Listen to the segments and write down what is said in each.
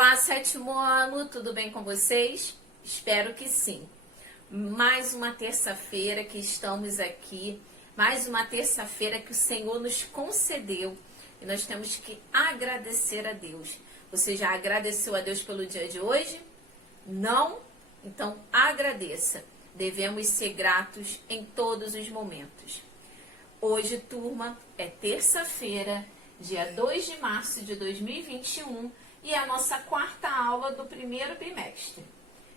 Olá, sétimo ano, tudo bem com vocês? Espero que sim. Mais uma terça-feira que estamos aqui, mais uma terça-feira que o Senhor nos concedeu e nós temos que agradecer a Deus. Você já agradeceu a Deus pelo dia de hoje? Não? Então agradeça. Devemos ser gratos em todos os momentos. Hoje, turma, é terça-feira, dia 2 de março de 2021 e é a nossa quarta aula do primeiro bimestre.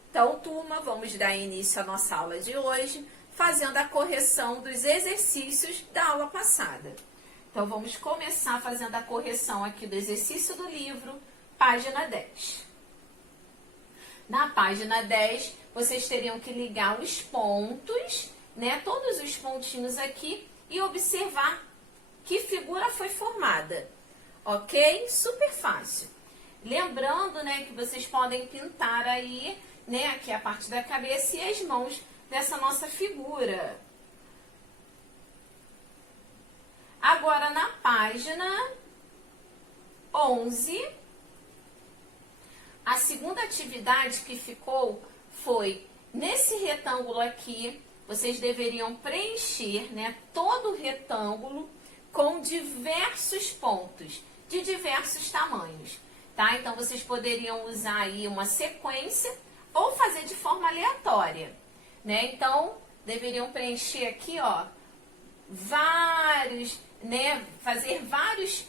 Então, turma, vamos dar início à nossa aula de hoje, fazendo a correção dos exercícios da aula passada. Então, vamos começar fazendo a correção aqui do exercício do livro, página 10. Na página 10, vocês teriam que ligar os pontos, né, todos os pontinhos aqui e observar que figura foi formada, ok? Super fácil. Lembrando, né, que vocês podem pintar aí, né, aqui a parte da cabeça e as mãos dessa nossa figura. Agora, na página 11, a segunda atividade que ficou foi, nesse retângulo aqui, vocês deveriam preencher, né, todo o retângulo com diversos pontos, de diversos tamanhos. Tá? Então, vocês poderiam usar aí uma sequência ou fazer de forma aleatória, né? Então, deveriam preencher aqui, ó, vários, né? Fazer vários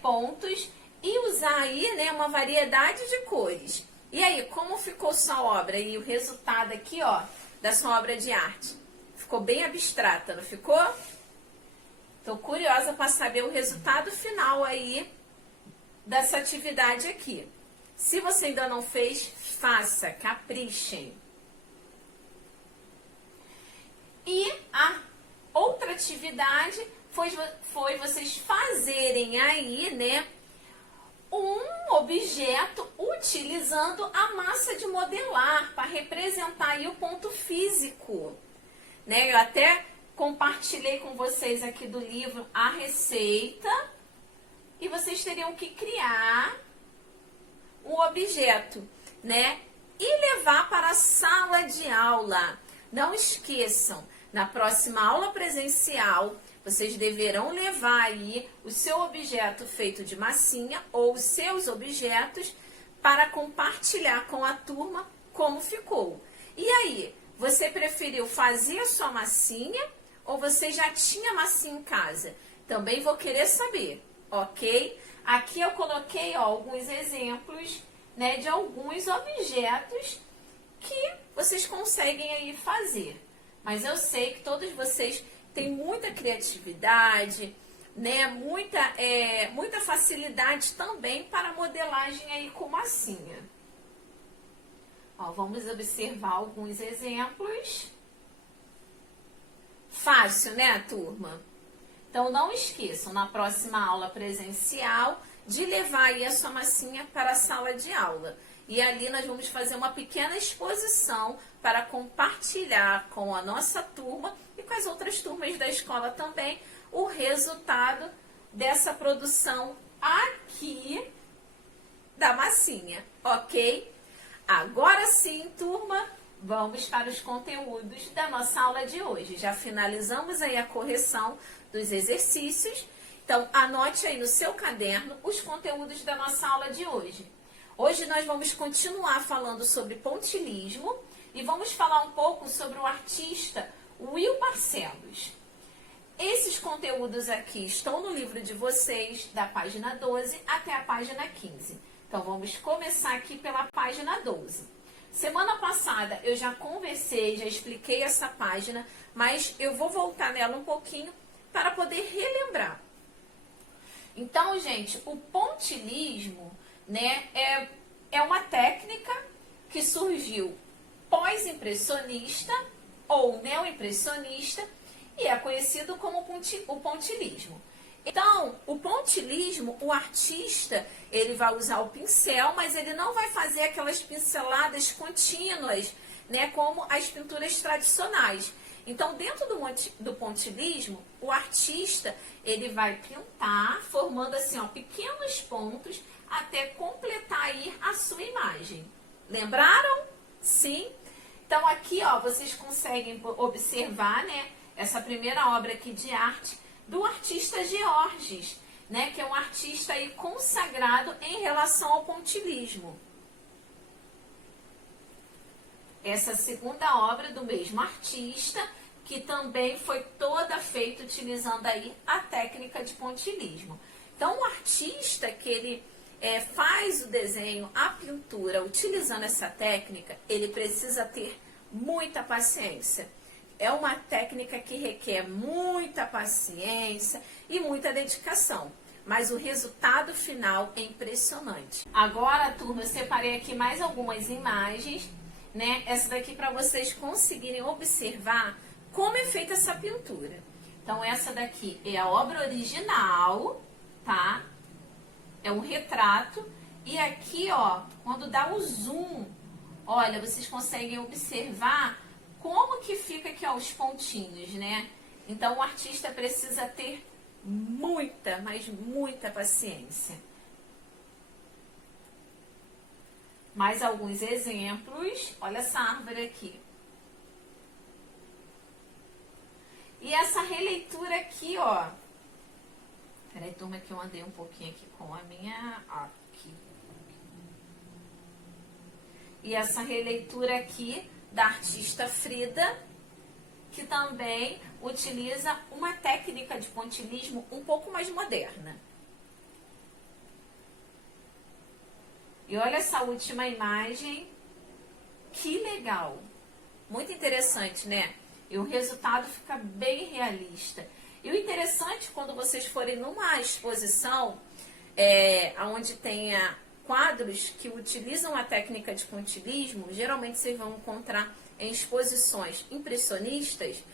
pontos e usar aí, né, uma variedade de cores. E aí, como ficou sua obra? E o resultado aqui, ó, da sua obra de arte? Ficou bem abstrata, não ficou? Tô curiosa para saber o resultado final aí dessa atividade aqui. Se você ainda não fez, faça, caprichem. E a outra atividade foi vocês fazerem aí, né, um objeto utilizando a massa de modelar para representar aí o ponto físico, né? Eu até compartilhei com vocês aqui do livro a receita. E vocês teriam que criar um objeto, né? E levar para a sala de aula. Não esqueçam, na próxima aula presencial, vocês deverão levar aí o seu objeto feito de massinha ou os seus objetos para compartilhar com a turma como ficou. E aí, você preferiu fazer a sua massinha ou você já tinha massinha em casa? Também vou querer saber. Ok? Aqui eu coloquei, ó, alguns exemplos, né, de alguns objetos que vocês conseguem aí fazer. Mas eu sei que todos vocês têm muita criatividade, né, muita facilidade também para modelagem aí com massinha. Ó, vamos observar alguns exemplos. Fácil, né, turma? Então, não esqueçam, na próxima aula presencial, de levar aí a sua massinha para a sala de aula. E ali nós vamos fazer uma pequena exposição para compartilhar com a nossa turma e com as outras turmas da escola também o resultado dessa produção aqui da massinha, ok? Agora sim, turma, vamos para os conteúdos da nossa aula de hoje. Já finalizamos aí a correção dos exercícios. Então, anote aí no seu caderno os conteúdos da nossa aula de hoje. Hoje nós vamos continuar falando sobre pontilhismo e vamos falar um pouco sobre o artista Will Barcelos. Esses conteúdos aqui estão no livro de vocês, da página 12 até a página 15. Então, vamos começar aqui pela página 12. Semana passada eu já conversei, já expliquei essa página, mas eu vou voltar nela um pouquinho para poder relembrar. Então, gente, o pontilhismo, né, é uma técnica que surgiu pós-impressionista ou neoimpressionista e é conhecido como o pontilhismo. Então, o pontilhismo, o artista, ele vai usar o pincel, mas ele não vai fazer aquelas pinceladas contínuas, né, como as pinturas tradicionais. Então, dentro do pontilhismo, o artista, ele vai pintar, formando assim, ó, pequenos pontos até completar aí a sua imagem. Lembraram? Sim? Então aqui, ó, vocês conseguem observar, né, essa primeira obra aqui de arte do artista Georges, né, que é um artista aí consagrado em relação ao pontilhismo. Essa segunda obra do mesmo artista, que também foi toda feita utilizando aí a técnica de pontilhismo. Então, o artista que ele faz o desenho, a pintura, utilizando essa técnica, ele precisa ter muita paciência. É uma técnica que requer muita paciência e muita dedicação, mas o resultado final é impressionante. Agora, turma, eu separei aqui mais algumas imagens, né? Essa daqui para vocês conseguirem observar como é feita essa pintura. Então, essa daqui é a obra original, tá? É um retrato. E aqui, ó, quando dá o zoom, olha, vocês conseguem observar como que fica aqui, ó, os pontinhos, né? Então, o artista precisa ter muita, mas muita paciência. Mais alguns exemplos. Olha essa árvore aqui. E essa releitura aqui, ó. Peraí, turma, que eu andei um pouquinho aqui com a minha... Aqui. E essa releitura aqui da artista Frida, que também utiliza uma técnica de pontilhismo um pouco mais moderna. E olha essa última imagem. Que legal! Muito interessante, né? E o resultado fica bem realista. E o interessante, quando vocês forem numa exposição, onde tenha quadros que utilizam a técnica de pontilhismo, geralmente vocês vão encontrar em exposições impressionistas.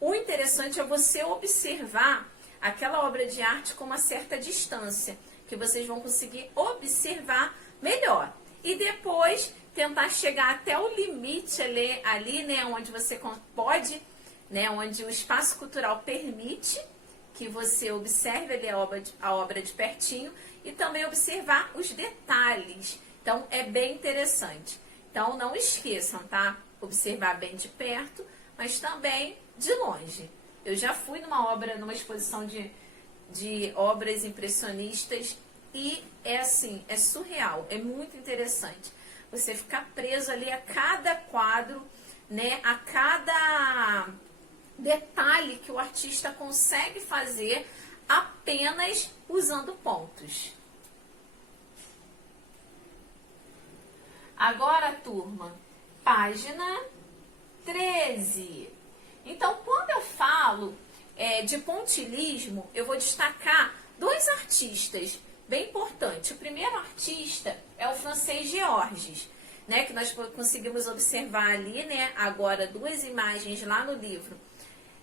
O interessante é você observar aquela obra de arte com uma certa distância, que vocês vão conseguir observar melhor. E depois tentar chegar até o limite ali, né, onde você pode, né, onde o espaço cultural permite que você observe ali a obra de pertinho e também observar os detalhes. Então, é bem interessante. Então, não esqueçam, tá? Observar bem de perto, mas também de longe. Eu já fui numa exposição de obras impressionistas e é assim, é surreal, é muito interessante. Você ficar preso ali a cada quadro, né, a cada detalhe que o artista consegue fazer apenas usando pontos. Agora, turma, página 13. Então, quando eu falo de pontilhismo, eu vou destacar dois artistas bem importantes. O primeiro artista é o francês Georges, né, que nós conseguimos observar ali, né, agora duas imagens lá no livro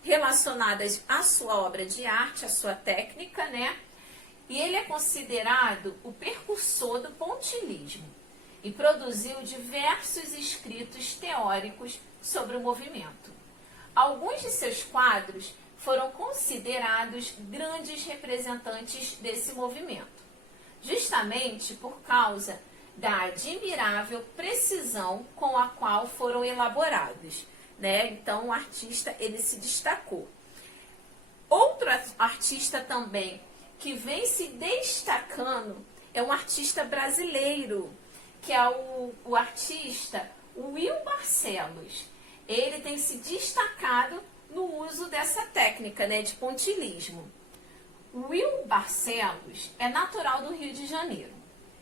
relacionadas à sua obra de arte, à sua técnica, né? E ele é considerado o precursor do pontilhismo e produziu diversos escritos teóricos sobre o movimento. Alguns de seus quadros foram considerados grandes representantes desse movimento, justamente por causa da admirável precisão com a qual foram elaborados, né? Então, o artista, ele se destacou. Outro artista também que vem se destacando é um artista brasileiro, que é o artista Will Barcelos. Ele tem se destacado no uso dessa técnica, né, de pontilhismo. Will Barcelos é natural do Rio de Janeiro.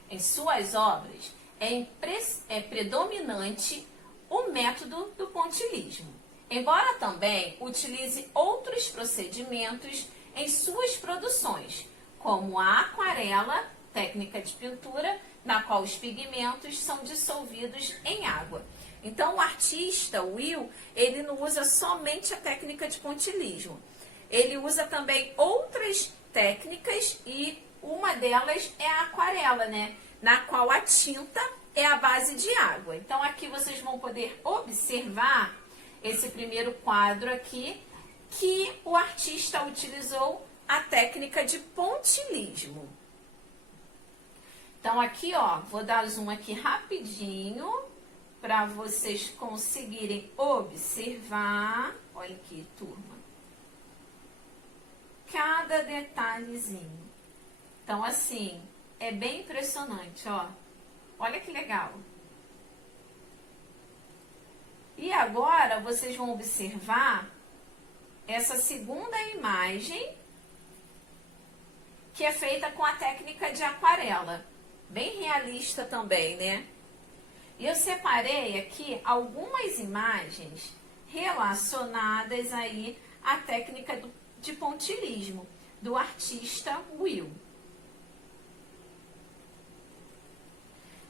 Em suas obras é predominante o método do pontilhismo, embora também utilize outros procedimentos em suas produções, como a aquarela, técnica de pintura, na qual os pigmentos são dissolvidos em água. Então, o artista, Will, ele não usa somente a técnica de pontilhismo. Ele usa também outras técnicas e uma delas é a aquarela, né? Na qual a tinta é a base de água. Então, aqui vocês vão poder observar esse primeiro quadro aqui, que o artista utilizou a técnica de pontilhismo. Então aqui, ó, vou dar zoom aqui rapidinho para vocês conseguirem observar. Olha aqui, turma. Cada detalhezinho. Então, assim, é bem impressionante, ó. Olha que legal. E agora, vocês vão observar essa segunda imagem, que é feita com a técnica de aquarela. Bem realista também, né? E eu separei aqui algumas imagens relacionadas aí à técnica de pontilhismo do artista Will.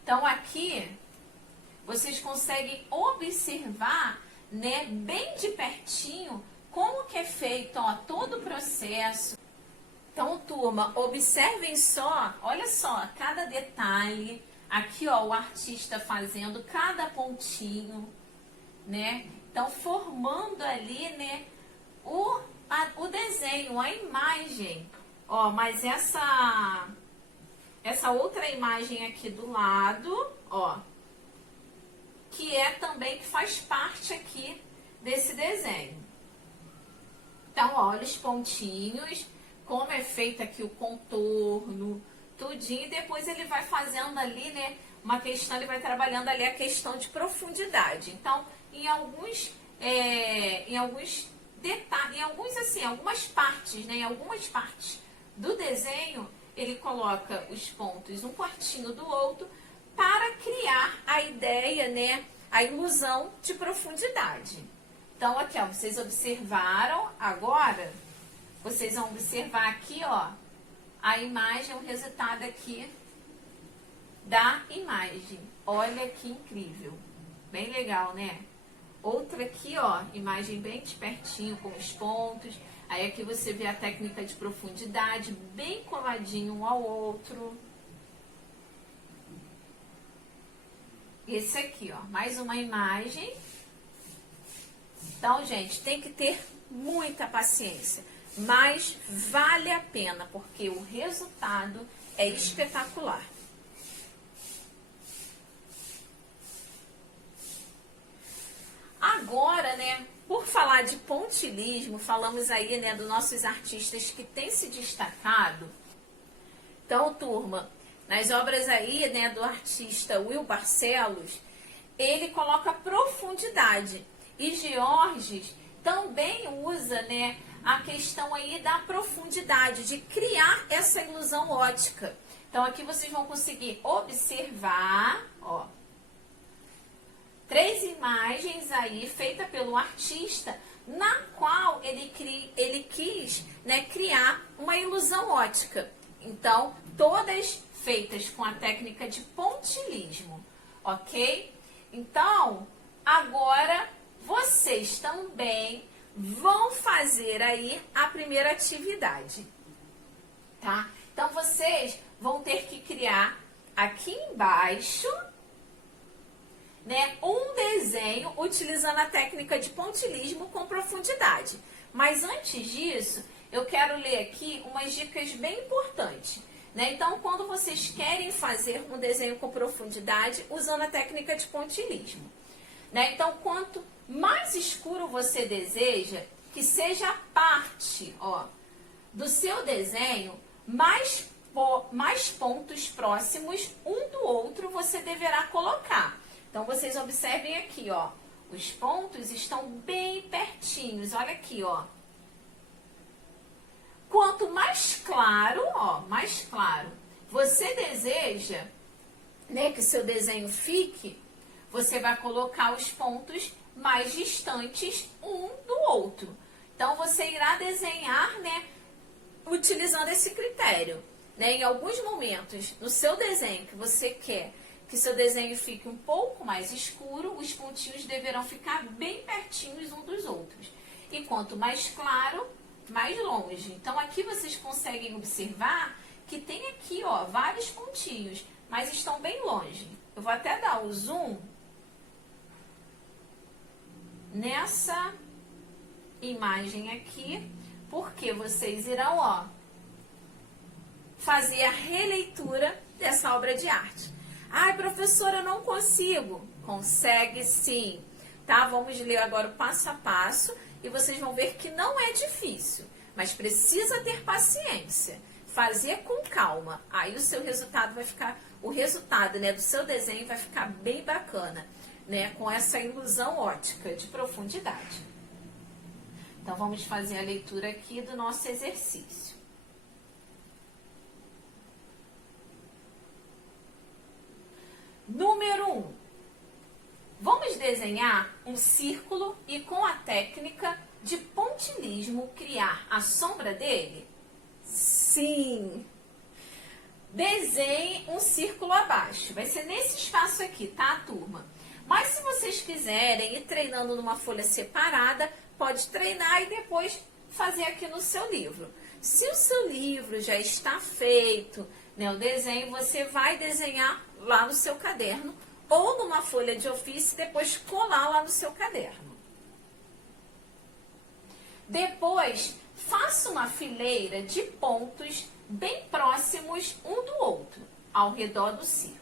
Então aqui vocês conseguem observar, né, bem de pertinho como que é feito, ó, todo o processo. Então, turma, observem só, olha só, cada detalhe. Aqui, ó, o artista fazendo cada pontinho, né? Então, formando ali, né, o desenho, a imagem. Ó, mas essa outra imagem aqui do lado, ó, que é também, que faz parte aqui desse desenho. Então, ó, olha os pontinhos, como é feito aqui o contorno, tudinho, e depois ele vai fazendo ali, né, uma questão, ele vai trabalhando ali a questão de profundidade. Então, em alguns detalhes, assim, algumas partes, né, em algumas partes do desenho, ele coloca os pontos um pertinho do outro para criar a ideia, né, a ilusão de profundidade. Então, aqui, ó, vocês observaram, agora, vocês vão observar aqui, ó, a imagem, o resultado aqui da imagem. Olha que incrível. Bem legal, né? Outra aqui, ó, imagem bem de pertinho com os pontos. Aí aqui você vê a técnica de profundidade bem coladinho um ao outro. Esse aqui, ó, mais uma imagem. Então, gente, tem que ter muita paciência. Mas vale a pena, porque o resultado é espetacular. Agora, né, por falar de pontilhismo, falamos aí, né, dos nossos artistas que têm se destacado. Então, turma, nas obras aí, né, do artista Will Barcelos, ele coloca profundidade. E Georges também usa, né, a questão aí da profundidade, de criar essa ilusão ótica. Então, aqui vocês vão conseguir observar, ó, 3 imagens aí feitas pelo artista, na qual ele quis, né, criar uma ilusão ótica. Então, todas feitas com a técnica de pontilhismo, ok? Então, agora vocês também vão fazer aí a primeira atividade, tá? Então, vocês vão ter que criar aqui embaixo, né, um desenho utilizando a técnica de pontilhismo com profundidade. Mas antes disso, eu quero ler aqui umas dicas bem importantes, né? Então, quando vocês querem fazer um desenho com profundidade, usando a técnica de pontilhismo, né? Então, quanto mais escuro você deseja que seja a parte, ó, do seu desenho, mais pontos próximos um do outro você deverá colocar. Então, vocês observem aqui, ó, os pontos estão bem pertinhos, olha aqui, ó. Quanto mais claro, ó, mais claro você deseja, né, que seu desenho fique, você vai colocar os pontos mais distantes um do outro. Então, você irá desenhar, né, utilizando esse critério, né? Em alguns momentos, no seu desenho que você quer que seu desenho fique um pouco mais escuro, os pontinhos deverão ficar bem pertinhos uns dos outros. E quanto mais claro, mais longe. Então, aqui vocês conseguem observar que tem aqui, ó, vários pontinhos, mas estão bem longe. Eu vou até dar o zoom nessa imagem aqui, porque vocês irão, ó, fazer a releitura dessa obra de arte. Ai, professora, eu não consigo. Consegue sim, tá? Vamos ler agora o passo a passo e vocês vão ver que não é difícil, mas precisa ter paciência, fazer com calma. Aí o seu resultado vai ficar, o resultado, né, do seu desenho vai ficar bem bacana, né, com essa ilusão ótica de profundidade. Então vamos fazer a leitura aqui do nosso exercício. Número 1. Vamos desenhar um círculo e com a técnica de pontilhismo criar a sombra dele? Sim! Desenhe um círculo abaixo. Vai ser nesse espaço aqui, tá, turma? Mas se vocês quiserem ir treinando numa folha separada, pode treinar e depois fazer aqui no seu livro. Se o seu livro já está feito, né, o desenho, você vai desenhar lá no seu caderno ou numa folha de ofício e depois colar lá no seu caderno. Depois, faça uma fileira de pontos bem próximos um do outro, ao redor do círculo.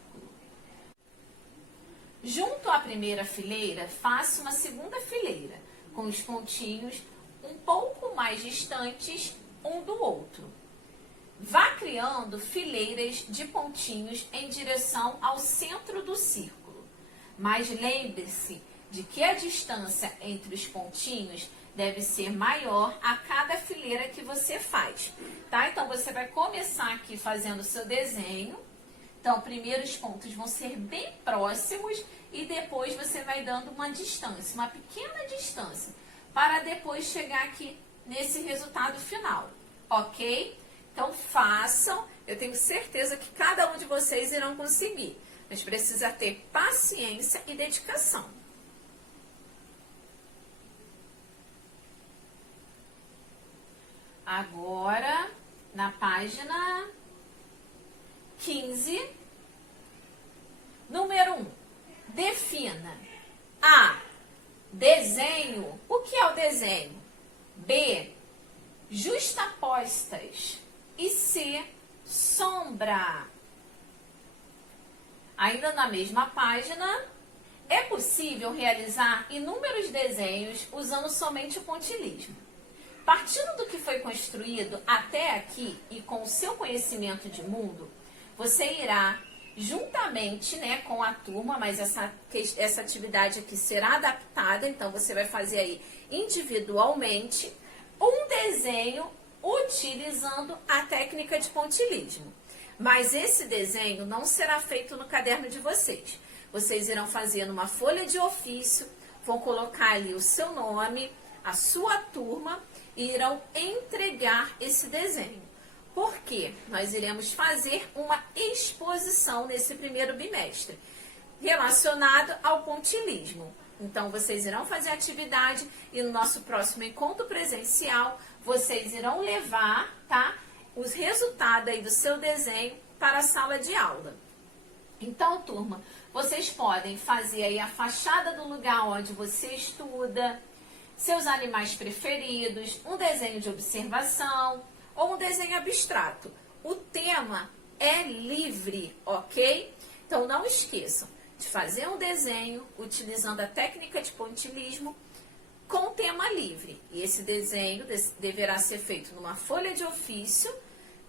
Junto à primeira fileira, faça uma segunda fileira, com os pontinhos um pouco mais distantes um do outro. Vá criando fileiras de pontinhos em direção ao centro do círculo. Mas lembre-se de que a distância entre os pontinhos deve ser maior a cada fileira que você faz, tá? Então, você vai começar aqui fazendo o seu desenho. Então, primeiro os pontos vão ser bem próximos e depois você vai dando uma distância, uma pequena distância, para depois chegar aqui nesse resultado final, ok? Então, façam. Eu tenho certeza que cada um de vocês irão conseguir, mas precisa ter paciência e dedicação. Agora, na página 15, número 1, defina. A, desenho. O que é o desenho? B, justapostas. E C, sombra. Ainda na mesma página, é possível realizar inúmeros desenhos usando somente o pontilhismo. Partindo do que foi construído até aqui e com o seu conhecimento de mundo, você irá, juntamente, né, com a turma, mas essa atividade aqui será adaptada, então você vai fazer aí individualmente um desenho utilizando a técnica de pontilhismo. Mas esse desenho não será feito no caderno de vocês. Vocês irão fazer numa folha de ofício, vão colocar ali o seu nome, a sua turma, e irão entregar esse desenho. Por quê? Nós iremos fazer uma exposição nesse primeiro bimestre, relacionado ao pontilhismo. Então, vocês irão fazer a atividade e no nosso próximo encontro presencial, vocês irão levar, tá, os resultados aí do seu desenho para a sala de aula. Então, turma, vocês podem fazer aí a fachada do lugar onde você estuda, seus animais preferidos, um desenho de observação ou um desenho abstrato. O tema é livre, ok? Então, não esqueçam de fazer um desenho utilizando a técnica de pontilhismo com tema livre. E esse desenho deverá ser feito numa folha de ofício.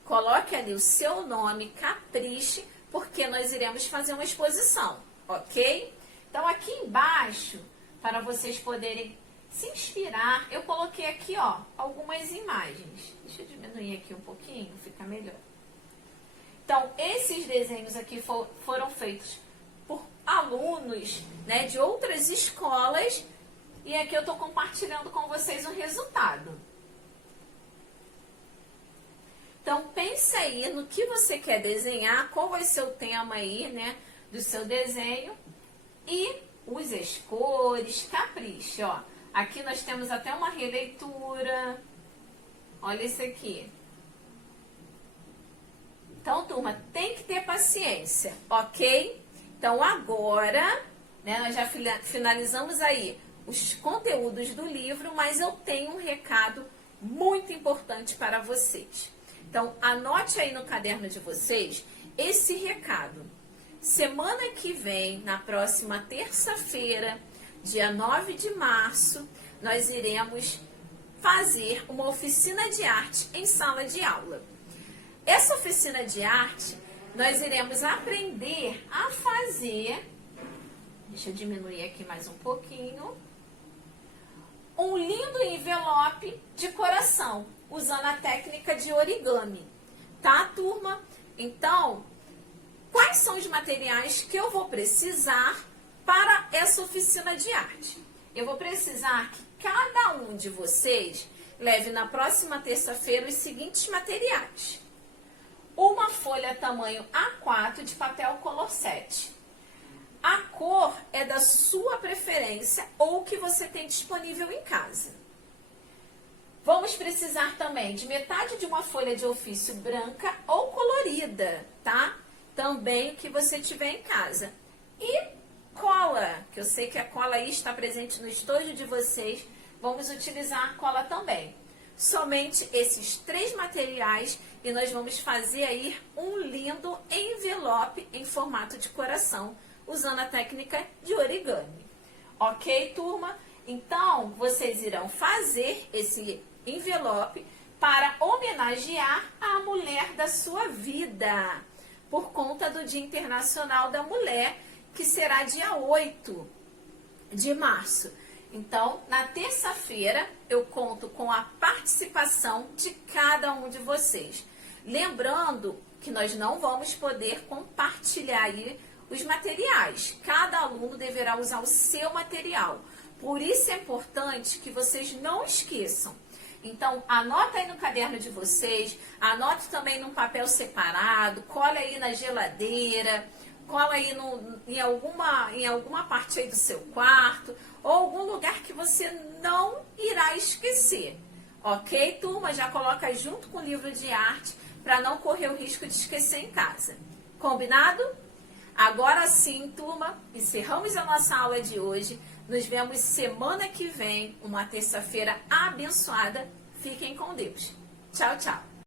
Coloque ali o seu nome, capriche, porque nós iremos fazer uma exposição, ok? Então, aqui embaixo, para vocês poderem se inspirar, eu coloquei aqui, ó, algumas imagens. Deixa eu diminuir aqui um pouquinho, fica melhor. Então, esses desenhos aqui foram feitos por alunos, né, de outras escolas, e aqui eu estou compartilhando com vocês o resultado. Então, pense aí no que você quer desenhar, qual vai ser o tema aí, né, do seu desenho, e use as cores, capriche, ó. Aqui nós temos até uma releitura. Olha isso aqui. Então, turma, tem que ter paciência, ok? Então, agora, né, nós já finalizamos aí os conteúdos do livro, mas eu tenho um recado muito importante para vocês. Então, anote aí no caderno de vocês esse recado. Semana que vem, na próxima terça-feira, dia 9 de março, nós iremos fazer uma oficina de arte em sala de aula. Essa oficina de arte, nós iremos aprender a fazer, deixa eu diminuir aqui mais um pouquinho, um lindo envelope de coração, usando a técnica de origami, tá, turma? Então, quais são os materiais que eu vou precisar para essa oficina de arte? Eu vou precisar que cada um de vocês leve na próxima terça-feira os seguintes materiais. Uma folha tamanho A4 de papel color 7. A cor é da sua preferência ou que você tem disponível em casa. Vamos precisar também de metade de uma folha de ofício branca ou colorida, tá? Também o que você tiver em casa. E cola, que eu sei que a cola aí está presente no estojo de vocês. Vamos utilizar cola também. Somente esses 3 materiais e nós vamos fazer aí um lindo envelope em formato de coração, usando a técnica de origami. Ok, turma? Então, vocês irão fazer esse envelope para homenagear a mulher da sua vida, por conta do Dia Internacional da Mulher, que será dia 8 de março. Então, na terça-feira, eu conto com a participação de cada um de vocês. Lembrando que nós não vamos poder compartilhar aí os materiais. Cada aluno deverá usar o seu material. Por isso é importante que vocês não esqueçam. Então, anota aí no caderno de vocês, anote também num papel separado, cola aí na geladeira, cola aí em alguma parte aí do seu quarto, ou algum lugar que você não irá esquecer. Ok, turma? Já coloca junto com o livro de arte para não correr o risco de esquecer em casa. Combinado? Agora sim, turma, encerramos a nossa aula de hoje. Nos vemos semana que vem, uma terça-feira abençoada. Fiquem com Deus. Tchau, tchau.